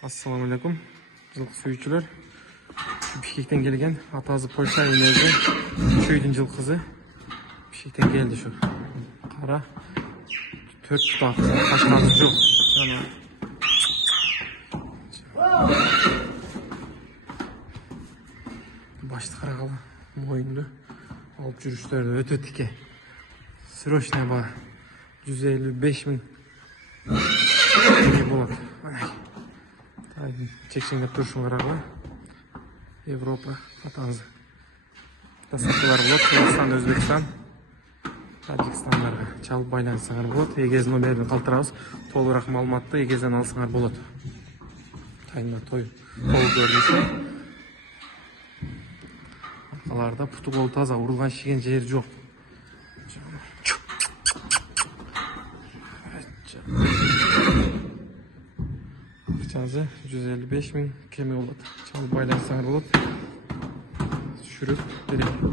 Assalamu alaikum. Жылқы сүйүүчүлөр. Бишкектен келген атазы Польша энеги күйдүн жылкысы. Бишкектен келди şu. Кара 4 пұт кашканы жок. Башты карагалы, моюнду алып жүрүштөрү өтө тике. Срочный бар. 155 000 болот. Чекшеңдеп турушун карагыла. Европа атаңызы. Тасакылар болот. Кыргызстан, Өзбекстан, Тажикстандарга чалып байлансаңар болот. Эгез номерин калтырабыз. Толугураак маалыматты эгезден алсаңар болот. Тайына той көрүнүшү. Аларда путу кол таза, урулган шиген жери жок. Акчаңызы 155 000 кеме болот. Чалып байлансаңар болот. Түшүрүп берем.